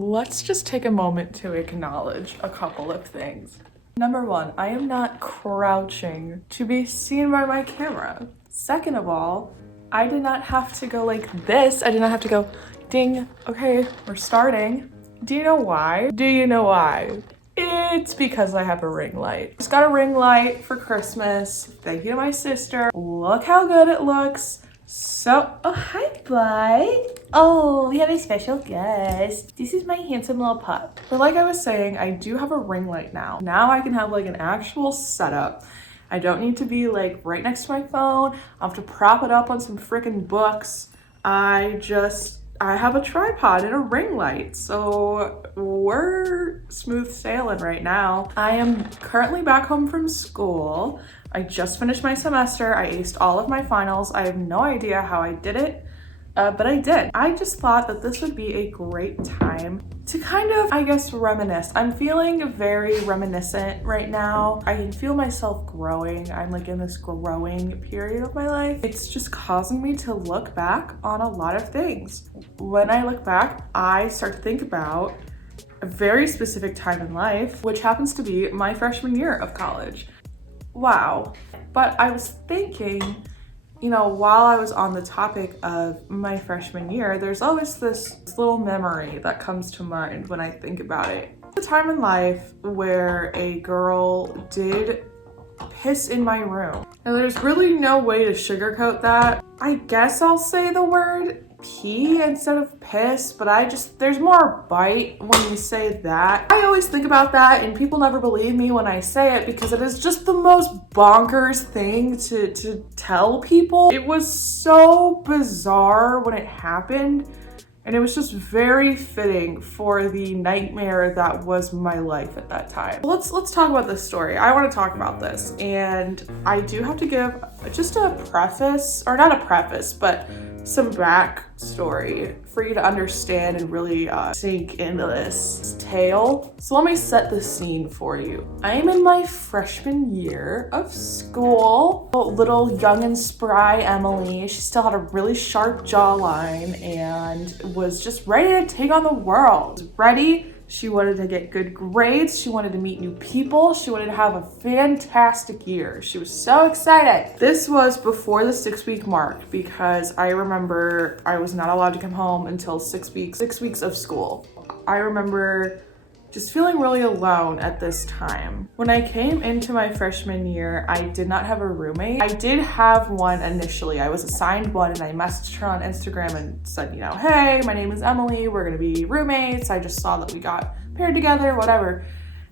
Let's just take a moment to acknowledge a couple of things. Number one, I am not crouching to be seen by my camera. Second of all, I did not have to go like this. I did not have to go ding. Okay, we're starting. Do you know why? Do you know why? It's because I have a ring light. Just got a ring light for Christmas. Thank you to my sister. Look how good it looks. So, oh, hi, bud. Oh, we have a special guest. This is my handsome little pup. But like I was saying, I do have a ring light now. Now I can have like an actual setup. I don't need to be like right next to my phone. I'll have to prop it up on some freaking books. I have a tripod and a ring light, so we're smooth sailing right now. I am currently back home from school. I just finished my semester. I aced all of my finals. I have no idea how I did it, but I did. I just thought that this would be a great time to kind of, I guess, reminisce. I'm feeling very reminiscent right now. I can feel myself growing. I'm like in this growing period of my life. It's just causing me to look back on a lot of things. When I look back, I start to think about a very specific time in life, which happens to be my freshman year of college. Wow. But I was thinking, you know, while I was on the topic of my freshman year, there's always this little memory that comes to mind when I think about it. The time in life where a girl did piss in my room. And there's really no way to sugarcoat that. I guess I'll say the word pee instead of piss, but there's more bite when you say that. I always think about that and people never believe me when I say it because it is just the most bonkers thing to tell people. It was so bizarre when it happened, and it was just very fitting for the nightmare that was my life at that time. Let's talk about this story. I want to talk about this, and I do have to give just a preface, or not a preface, but some backstory for you to understand and really sink into this tale. So let me set the scene for you. I am in my freshman year of school. Little young and spry Emily, she still had a really sharp jawline and was just ready to take on the world. Ready. She wanted to get good grades. She wanted to meet new people. She wanted to have a fantastic year. She was so excited. This was before the 6-week mark because I remember I was not allowed to come home until 6 weeks of school. I remember just feeling really alone at this time. When I came into my freshman year, I did not have a roommate. I did have one initially. I was assigned one and I messaged her on Instagram and said, you know, hey, my name is Emily. We're gonna be roommates. I just saw that we got paired together, whatever.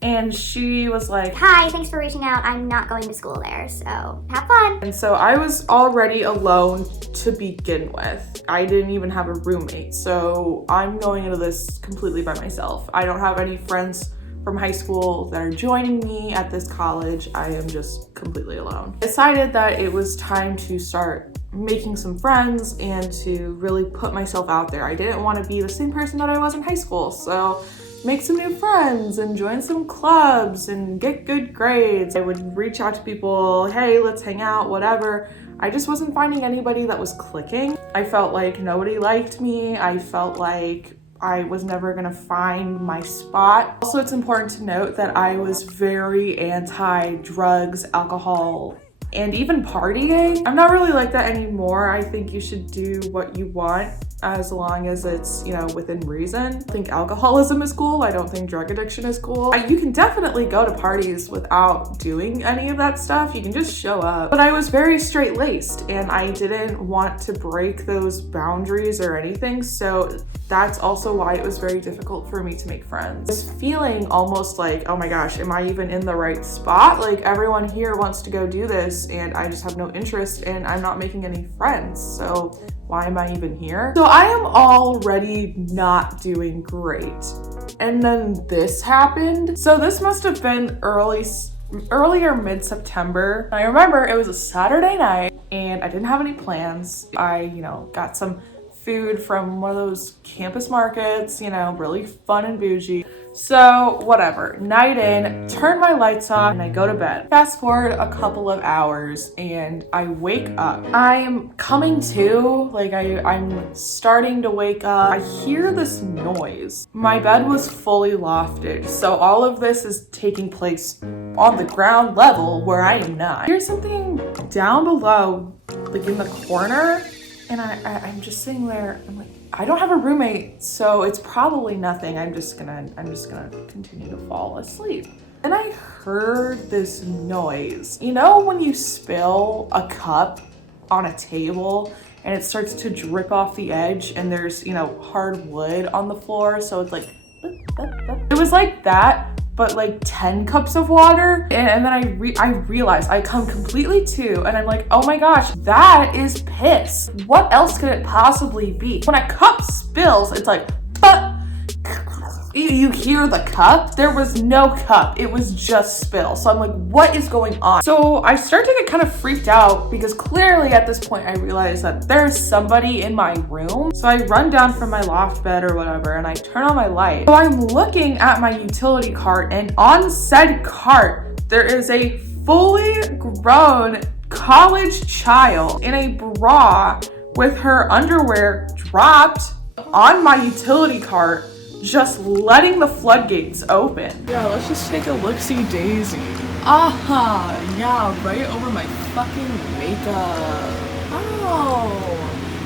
And she was like, hi, thanks for reaching out. I'm not going to school there, so have fun. And so I was already alone to begin with. I didn't even have a roommate. So I'm going into this completely by myself. I don't have any friends from high school that are joining me at this college. I am just completely alone. I decided that it was time to start making some friends and to really put myself out there. I didn't want to be the same person that I was in high school. So make some new friends and join some clubs and get good grades. I would reach out to people, hey, let's hang out, whatever. I just wasn't finding anybody that was clicking. I felt like nobody liked me. I felt like I was never gonna find my spot. Also, it's important to note that I was very anti-drugs, alcohol, and even partying. I'm not really like that anymore. I think you should do what you want as long as it's, you know, within reason. I think alcoholism is cool. I don't think drug addiction is cool. You can definitely go to parties without doing any of that stuff. You can just show up. But I was very straight-laced and I didn't want to break those boundaries or anything. So that's also why it was very difficult for me to make friends. I was feeling almost like, oh my gosh, am I even in the right spot? Like everyone here wants to go do this and I just have no interest and I'm not making any friends. So why am I even here? So I am already not doing great. And then this happened. So this must have been earlier mid-September. I remember it was a Saturday night and I didn't have any plans. I, you know, got some food from one of those campus markets, you know, really fun and bougie. So whatever, night in, turn my lights off and I go to bed. Fast forward a couple of hours and I wake up. I'm coming to, like I'm starting to wake up. I hear this noise. My bed was fully lofted, so all of this is taking place on the ground level where I am not. Here's something down below, like in the corner, and I'm just sitting there. I'm like, I don't have a roommate, so it's probably nothing. I'm just gonna continue to fall asleep. And I heard this noise. You know when you spill a cup on a table and it starts to drip off the edge and there's, you know, hard wood on the floor, so it's like, it was like that, but like 10 cups of water. And then I realized, I come completely to, and I'm like, oh my gosh, that is piss. What else could it possibly be? When a cup spills, it's like, but you hear the cup. There was no cup. It was just spill. So I'm like, what is going on? So I start to get kind of freaked out because clearly at this point I realize that there's somebody in my room. So I run down from my loft bed or whatever and I turn on my light. So I'm looking at my utility cart, and on said cart, there is a fully grown college child in a bra with her underwear dropped on my utility cart, just letting the floodgates open. Yeah, let's just take a look-see daisy. Aha, yeah, right over my fucking makeup.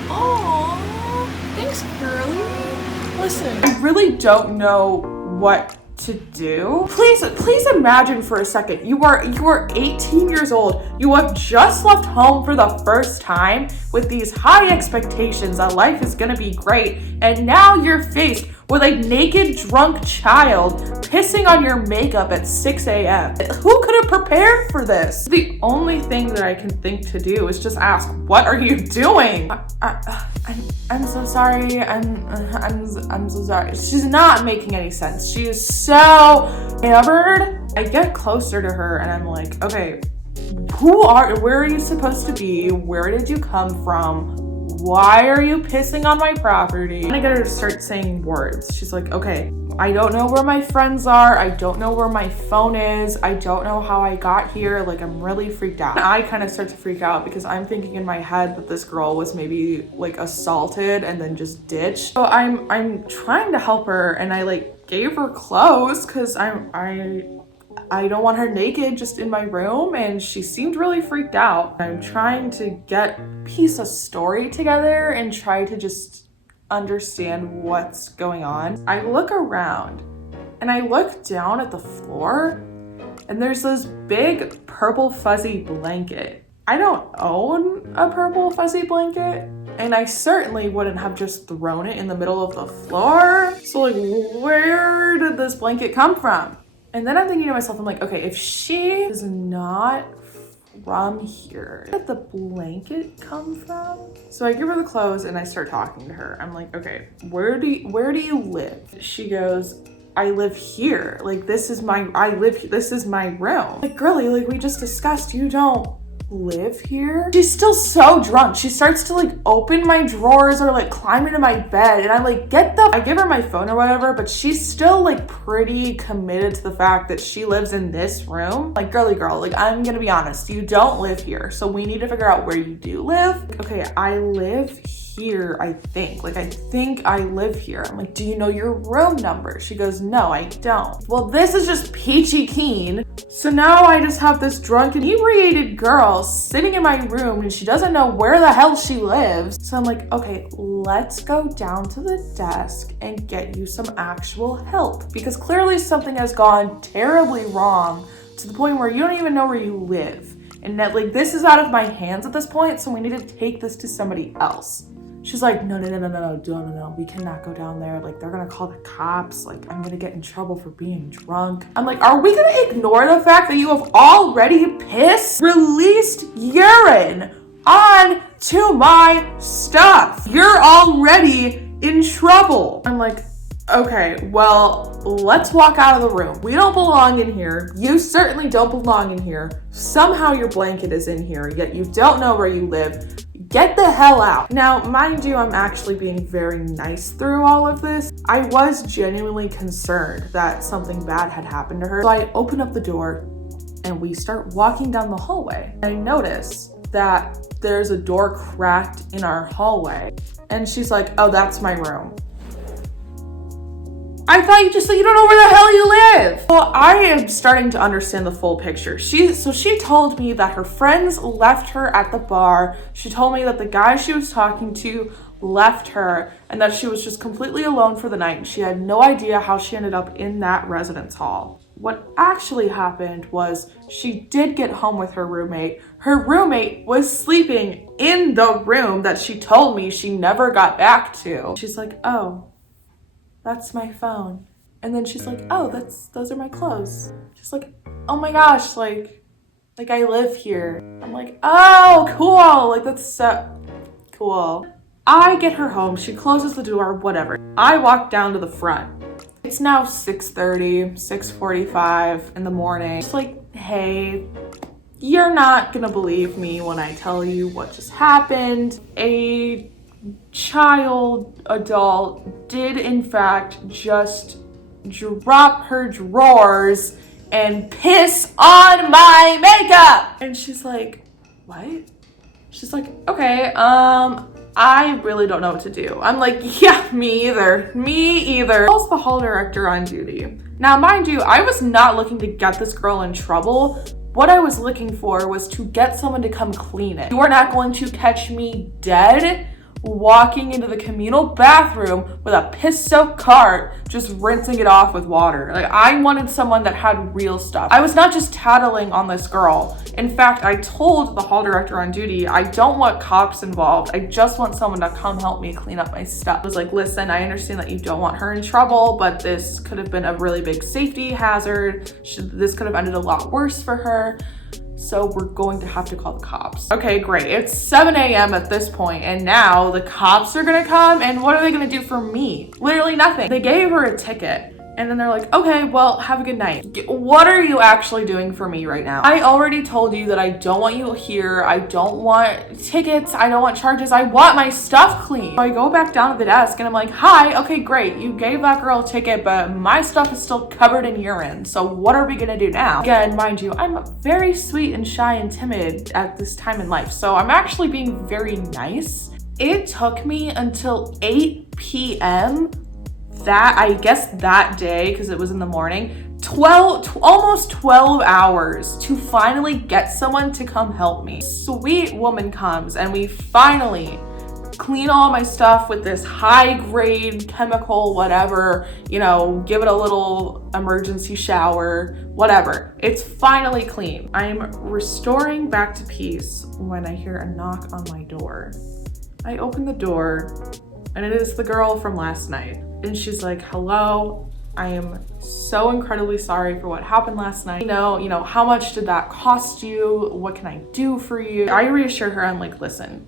Oh, thanks, girly. Listen, I really don't know what to do. Please imagine for a second. You are 18 years old. You have just left home for the first time with these high expectations that life is gonna be great, and now you're faced with a naked, drunk child pissing on your makeup at 6 a.m. Who could have prepared for this? The only thing that I can think to do is just ask, what are you doing? I'm so sorry. I'm so sorry. She's not making any sense. She is so hammered. I get closer to her and I'm like, okay, where are you supposed to be? Where did you come from? Why are you pissing on my property? And I get her to start saying words. She's like, okay, I don't know where my friends are. I don't know where my phone is. I don't know how I got here. Like, I'm really freaked out. And I kind of start to freak out because I'm thinking in my head that this girl was maybe like assaulted and then just ditched. So I'm trying to help her, and I like gave her clothes because I don't want her naked just in my room, and she seemed really freaked out. I'm trying to get a piece of story together and try to just understand what's going on. I look around and I look down at the floor and there's this big purple fuzzy blanket. I don't own a purple fuzzy blanket, and I certainly wouldn't have just thrown it in the middle of the floor. So like, where did this blanket come from? And then I'm thinking to myself, I'm like, okay, if she is not from here, where did the blanket come from? So I give her the clothes and I start talking to her. I'm like, okay, where do you live? She goes, I live here. Like, this is my room. Like, girly, like we just discussed, you don't live here. She's still so drunk. She starts to like open my drawers or like climb into my bed, and I like I give her my phone or whatever, but she's still like pretty committed to the fact that she lives in this room. Like, girly girl, like I'm gonna be honest, you don't live here, so we need to figure out where you do live. Okay, I live here, I think I live here. I'm like, do you know your room number? She goes, no, I don't. Well, this is just peachy keen. So now I just have this drunk, inebriated girl sitting in my room and she doesn't know where the hell she lives. So I'm like, okay, let's go down to the desk and get you some actual help, because clearly something has gone terribly wrong to the point where you don't even know where you live. And that like this is out of my hands at this point, so we need to take this to somebody else. She's like, no, we cannot go down there. Like, they're gonna call the cops. Like, I'm gonna get in trouble for being drunk. I'm like, are we gonna ignore the fact that you have already released urine onto my stuff? You're already in trouble. I'm like, okay, well, let's walk out of the room. We don't belong in here. You certainly don't belong in here. Somehow your blanket is in here, yet you don't know where you live. get the hell out. Now, mind you, I'm actually being very nice through all of this. I was genuinely concerned that something bad had happened to her. So I open up the door and we start walking down the hallway. I notice that there's a door cracked in our hallway. And she's like, oh, that's my room. I thought you just said you don't know where the hell you live. Well, I am starting to understand the full picture. She told me that her friends left her at the bar. She told me that the guy she was talking to left her and that she was just completely alone for the night. And she had no idea how she ended up in that residence hall. What actually happened was she did get home with her roommate. Her roommate was sleeping in the room that she told me she never got back to. She's like, oh, that's my phone. And then she's like, oh, those are my clothes. She's like, oh my gosh, like I live here. I'm like, oh, cool. Like, that's so cool. I get her home. She closes the door, whatever. I walk down to the front. It's now 6:30, 6:45 in the morning. Just like, hey, you're not gonna believe me when I tell you what just happened. A adult did in fact just drop her drawers and piss on my makeup. And she's like, what? She's like, okay, I really don't know what to do. I'm like, yeah, me either. Calls the hall director on duty. Now, mind you, I was not looking to get this girl in trouble. What I was looking for was to get someone to come clean it. You are not going to catch me dead walking into the communal bathroom with a piss-soaked cart, just rinsing it off with water. Like, I wanted someone that had real stuff. I was not just tattling on this girl. In fact, I told the hall director on duty, I don't want cops involved. I just want someone to come help me clean up my stuff. I was like, listen, I understand that you don't want her in trouble, but this could have been a really big safety hazard. This could have ended a lot worse for her. So we're going to have to call the cops. Okay, great. It's 7 a.m. at this point, and now the cops are gonna come, and what are they gonna do for me? Literally nothing. They gave her a ticket, and then they're like, okay, well, have a good night. What are you actually doing for me right now? I already told you that I don't want you here. I don't want tickets. I don't want charges. I want my stuff clean. So I go back down to the desk, and I'm like, hi, okay, great. You gave that girl a ticket, but my stuff is still covered in urine. So what are we gonna do now? Again, mind you, I'm very sweet and shy and timid at this time in life, so I'm actually being very nice. It took me until 8 p.m. that day, because it was in the morning, almost 12 hours to finally get someone to come help me. Sweet woman comes and we finally clean all my stuff with this high grade chemical, whatever, give it a little emergency shower, whatever. It's finally clean. I'm restoring back to peace when I hear a knock on my door. I open the door and it is the girl from last night. And she's like, hello, I am so incredibly sorry for what happened last night. How much did that cost you? What can I do for you? I reassured her, I'm like, listen,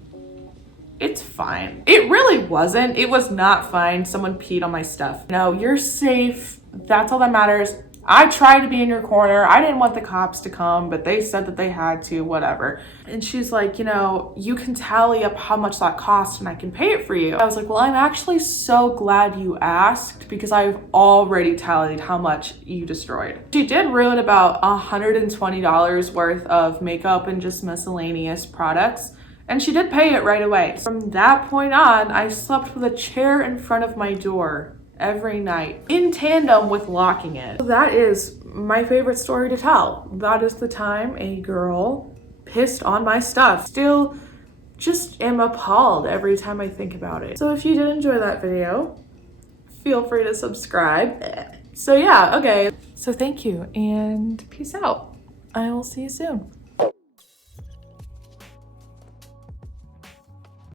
it's fine. It really wasn't. It was not fine. Someone peed on my stuff. No, you're safe. That's all that matters. I tried to be in your corner. I didn't want the cops to come, but they said that they had to, whatever. And she's like, you can tally up how much that cost and I can pay it for you. I was like, well, I'm actually so glad you asked because I've already tallied how much you destroyed. She did ruin about $120 worth of makeup and just miscellaneous products. And she did pay it right away. From that point on, I slept with a chair in front of my door every night in tandem with locking it. So that is my favorite story to tell. That is the time a girl pissed on my stuff. Still just am appalled every time I think about it. So if you did enjoy that video, feel free to subscribe. So yeah, okay. So thank you and peace out. I will see you soon.